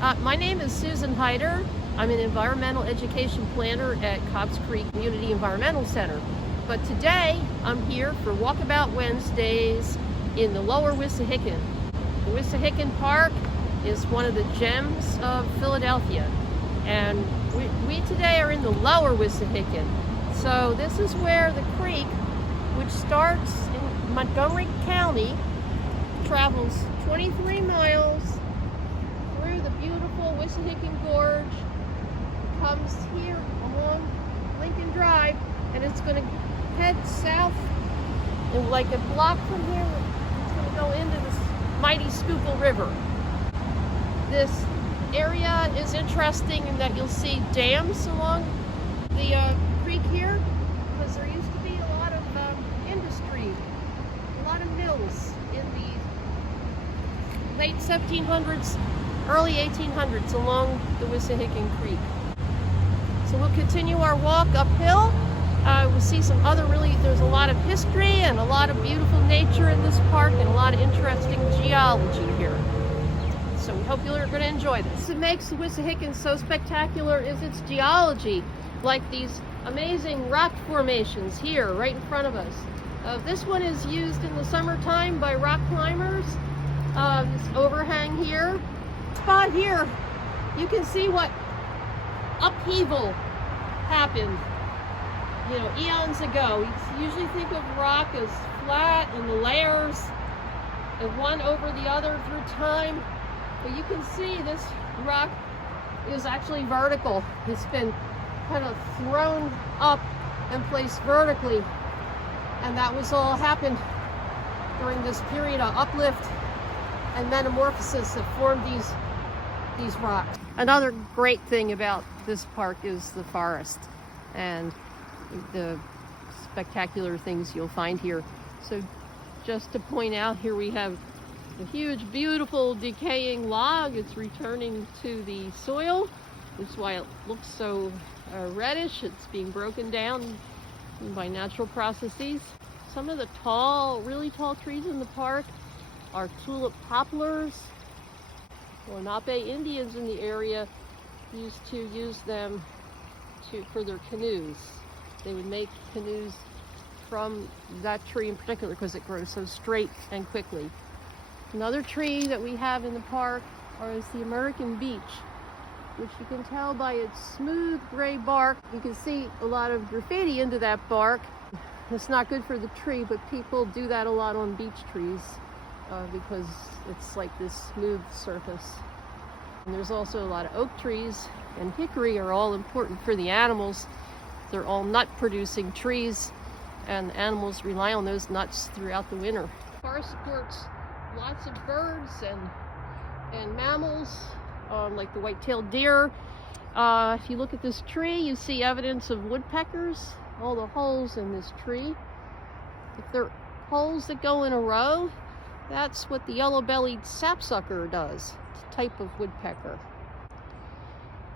My name is Susan Haidar. I'm an environmental education planner at Cobbs Creek Community Environmental Center. But today I'm here for Walkabout Wednesdays in the Lower Wissahickon. The Wissahickon Park is one of the gems of Philadelphia. And we today are in the Lower Wissahickon. So this is where the creek, which starts in Montgomery County, travels 23 miles through the beautiful Wissahickon Gorge, comes here along Lincoln Drive, and it's going to head south, and like a block from here, it's going to go into this mighty Schuylkill River. This area is interesting in that you'll see dams along the creek here, because there used to be a lot of industry, a lot of mills in the late 1700s, early 1800s along the Wissahickon Creek. So we'll continue our walk uphill. We'll see some other there's a lot of history and a lot of beautiful nature in this park and a lot of interesting geology here. So we hope you're going to enjoy this. What makes the Wissahickon so spectacular is its geology, like these amazing rock formations here right in front of us. This one is used in the summertime by rock climbers. This overhang here. Spot here, you can see what upheaval happened, eons ago. You usually think of rock as flat and the layers of one over the other through time. But you can see this rock is actually vertical. It's been kind of thrown up and placed vertically. And that was all happened during this period of uplift and metamorphosis that formed these rocks. Another great thing about this park is the forest and the spectacular things you'll find here. So just to point out, here we have a huge, beautiful, decaying log. It's returning to the soil. That's why it looks so reddish. It's being broken down by natural processes. Some of the really tall trees in the park are tulip poplars. Lenape Indians in the area used to use them for their canoes. They would make canoes from that tree in particular because it grows so straight and quickly. Another tree that we have in the park is the American beech, which you can tell by its smooth gray bark. You can see a lot of graffiti into that bark. It's not good for the tree, but people do that a lot on beech trees because it's like this smooth surface. And there's also a lot of oak trees, and hickory are all important for the animals. They're all nut-producing trees, and animals rely on those nuts throughout the winter. The forest supports lots of birds and mammals, like the white-tailed deer. If you look at this tree, you see evidence of woodpeckers, all the holes in this tree. If they're holes that go in a row, that's what the yellow-bellied sapsucker does. It's a type of woodpecker.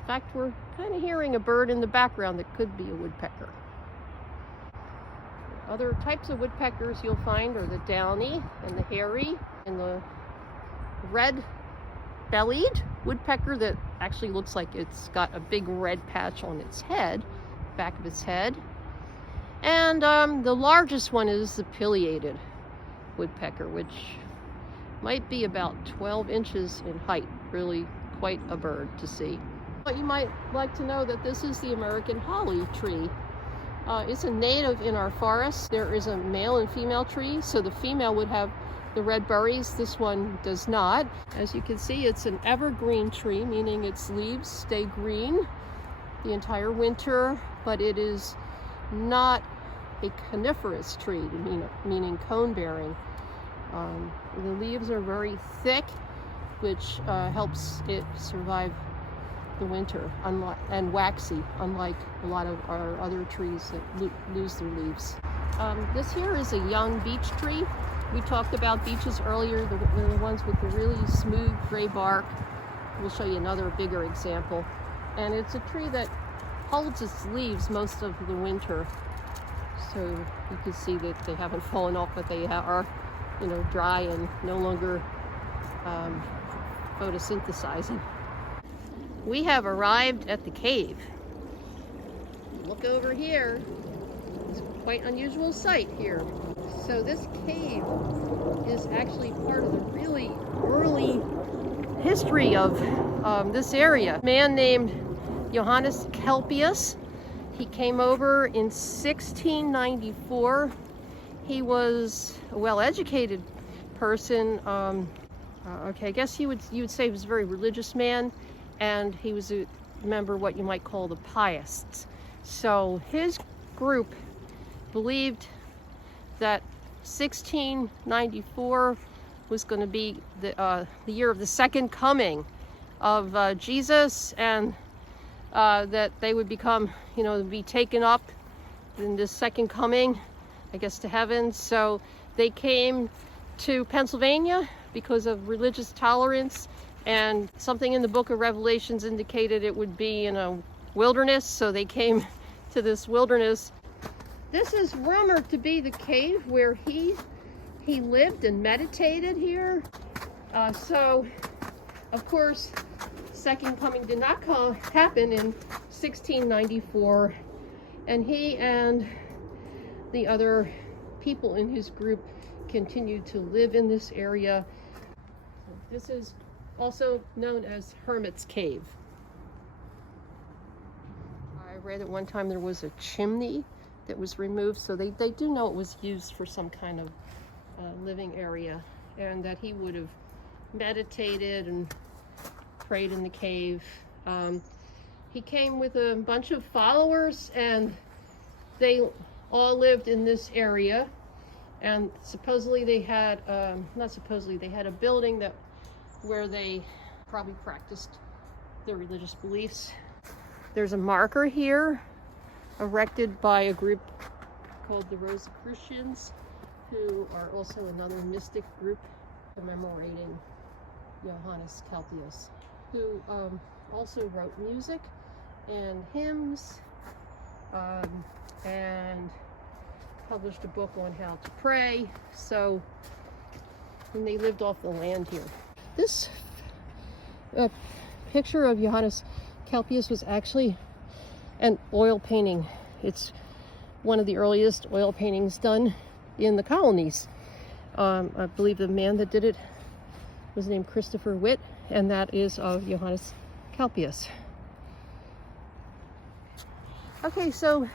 In fact, we're kind of hearing a bird in the background that could be a woodpecker. Other types of woodpeckers you'll find are the downy and the hairy and the red-bellied woodpecker that actually looks like it's got a big red patch on its head, back of its head. And the largest one is the pileated woodpecker, which might be about 12 inches in height. Really quite a bird to see. But you might like to know that this is the American holly tree. It's a native in our forest. There is a male and female tree, so the female would have the red berries. This one does not. As you can see, it's an evergreen tree, meaning its leaves stay green the entire winter, but it is not a coniferous tree, meaning cone-bearing. The leaves are very thick, which helps it survive the winter, and waxy, unlike a lot of our other trees that lose their leaves. This here is a young beech tree. We talked about beeches earlier, the ones with the really smooth gray bark. We'll show you another bigger example. And it's a tree that holds its leaves most of the winter. So you can see that they haven't fallen off, but they are, dry and no longer photosynthesizing. We have arrived at the cave. Look over here. It's quite an unusual sight here. So this cave is actually part of the really early history of this area. A man named Johannes Kelpius. He came over in 1694. He was a well-educated person. Okay, I guess you would say he was a very religious man, and he was a member of what you might call the pietists. So his group believed that 1694 was going to be the year of the second coming of Jesus, and that they would become, be taken up in this second coming, I guess, to heaven. So they came to Pennsylvania because of religious tolerance, and something in the book of Revelations indicated it would be in a wilderness, so they came to this wilderness. This is rumored to be the cave where he lived and meditated here. So, of course, second coming did not happen in 1694, and he and the other people in his group continued to live in this area. This is also known as Hermits Cave. I read at one time there was a chimney that was removed, so they do know it was used for some kind of living area, and that he would have meditated and prayed in the cave. He came with a bunch of followers, and they all lived in this area, and supposedly they had, they had a building where they probably practiced their religious beliefs. There's a marker here erected by a group called the Rosicrucians, who are also another mystic group commemorating Johannes Kelpius, who also wrote music and hymns, and published a book on how to pray. So, and they lived off the land here. This picture of Johannes Kelpius was actually an oil painting. It's one of the earliest oil paintings done in the colonies. I believe the man that did it was named Christopher Witt, and that is of Johannes Kelpius. Okay, so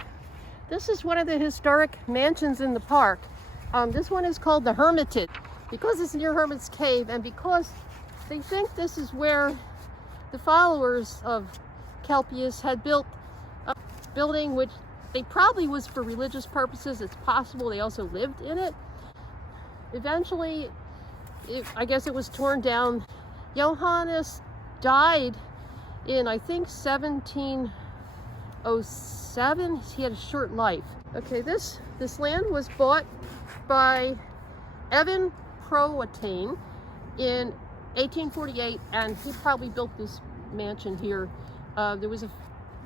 this is one of the historic mansions in the park. This one is called the Hermitage because it's near Hermits Cave, and because they think this is where the followers of Kelpius had built a building, which they probably was for religious purposes. It's possible they also lived in it. Eventually, I guess it was torn down. Johannes died in, I think, 1707. He had a short life. Okay, this land was bought by Evan Prowatain in 1848, and he probably built this mansion here. There was a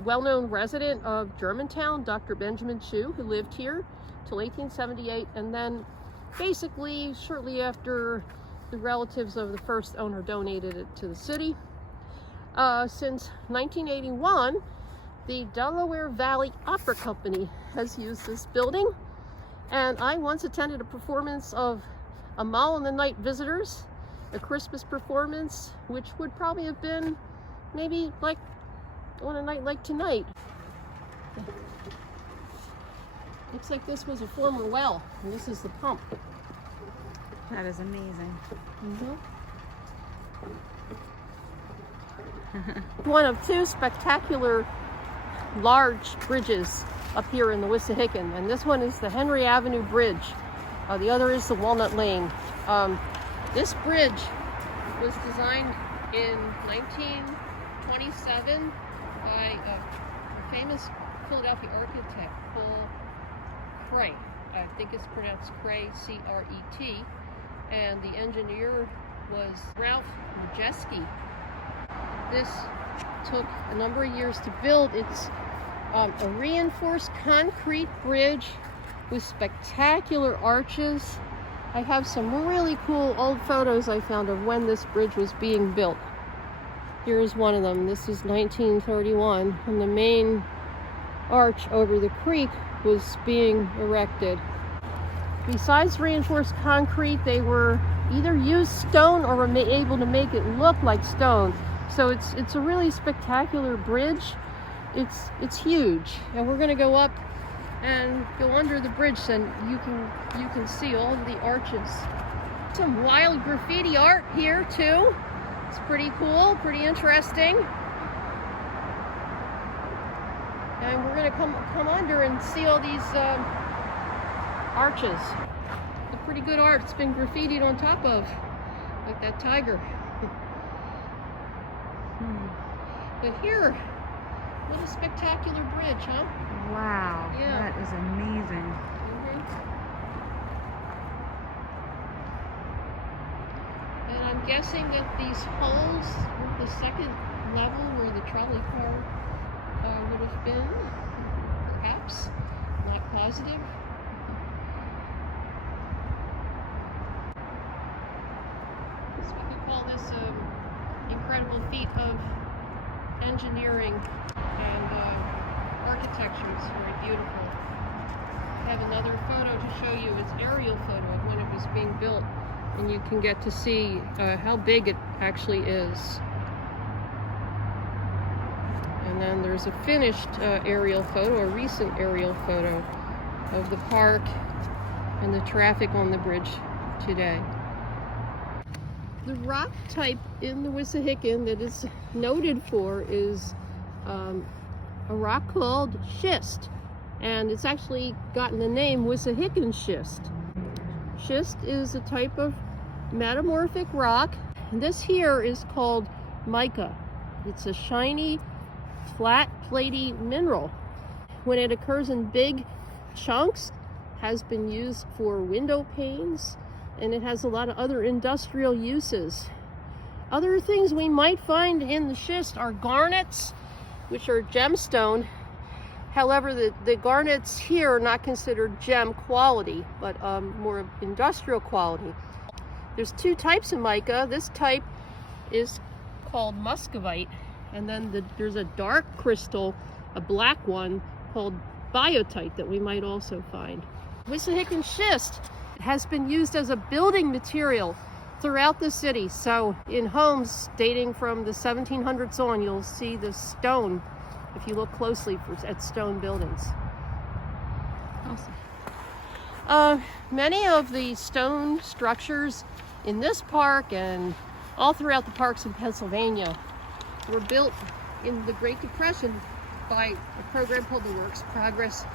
well-known resident of Germantown, Dr. Benjamin Chu, who lived here till 1878, and then basically shortly after, the relatives of the first owner donated it to the city. Since 1981, the Delaware Valley Opera Company has used this building, and I once attended a performance of A Mall in the Night Visitors, a Christmas performance, which would probably have been maybe like on a night like tonight. Looks like this was a former well, and this is the pump. That is amazing. One of two spectacular large bridges up here in the Wissahickon, and this one is the Henry Avenue Bridge. The other is the Walnut Lane. This bridge was designed in 1927 by a famous Philadelphia architect, Paul Cray. I think it's pronounced Cray, C-R-E-T, and the engineer was Ralph Majeski. This took a number of years to build. It's a reinforced concrete bridge with spectacular arches. I have some really cool old photos I found of when this bridge was being built. Here's one of them. This is 1931, when the main arch over the creek was being erected. Besides reinforced concrete, they were either used stone or were able to make it look like stone. So it's a really spectacular bridge. It's huge, and we're going to go up and go under the bridge, and you can see all of the arches. Some wild graffiti art here too. It's pretty cool, pretty interesting. And we're going to come under and see all these arches. The pretty good art. It's been graffitied on top of, like that tiger. But here, what a spectacular bridge, huh? Wow, Yeah. that is amazing. And I'm guessing that these holes, the second level where the trolley car would have been, perhaps, not positive. So we could call this an incredible feat of engineering and architecture. It's very beautiful. I have another photo to show you. It's an aerial photo of when it was being built, and you can get to see how big it actually is. And then there's a finished aerial photo, a recent aerial photo of the park and the traffic on the bridge today. The rock type in the Wissahickon that is noted for is a rock called schist, and it's actually gotten the name Wissahickon schist. Schist is a type of metamorphic rock, and this here is called mica. It's a shiny, flat, platy mineral. When it occurs in big chunks, has been used for window panes, and it has a lot of other industrial uses. Other things we might find in the schist are garnets, which are gemstone. However, the garnets here are not considered gem quality, but more industrial quality. There's two types of mica. This type is called muscovite, and then there's a dark crystal, a black one, called biotite that we might also find. Wissahickon schist has been used as a building material throughout the city. So in homes dating from the 1700s on, you'll see the stone if you look closely at stone buildings. Awesome. Many of the stone structures in this park and all throughout the parks in Pennsylvania were built in the Great Depression by a program called the Works Progress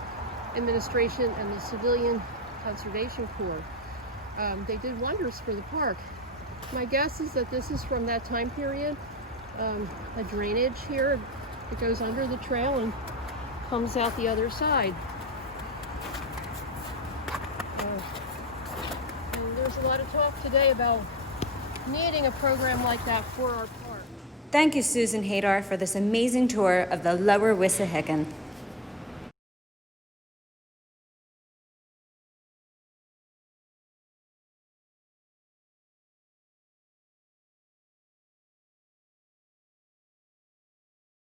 Administration and the Civilian Conservation Corps. They did wonders for the park. My guess is that this is from that time period. A drainage here that goes under the trail and comes out the other side. And there's a lot of talk today about needing a program like that for our park. Thank you, Susan Haidar, for this amazing tour of the Lower Wissahickon.